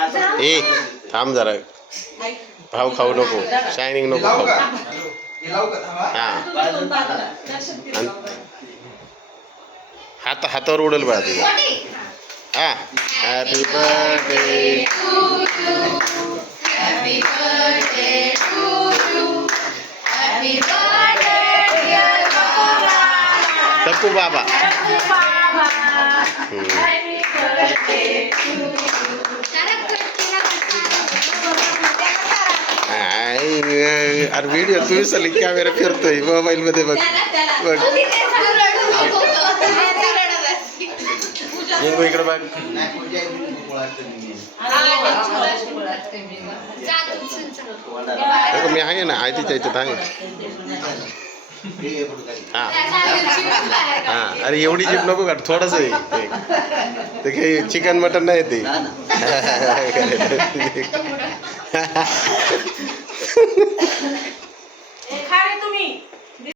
ए थांब जरा. भाऊ खाऊ नको. शायनिंग नको खाऊ. का? हे लावू का? थांबा. हा. हात हातावर उडेल बघा तुझ्या हा. हॅपी बर्थडे टप्पू बाबा अरे व्हिडिओ तू विसरली कॅमेरा फिरतोय मोबाईल मध्ये बघ बघ लिंगू इकडे बघ नाही पूजा आहे, गोकुळाचं निमित्त. नको, मी आहे ना आहे तिच्या आहे हे अरे एवढी जीप नको का थोडंच आहे ते. काही चिकन मटन नाही ते ना.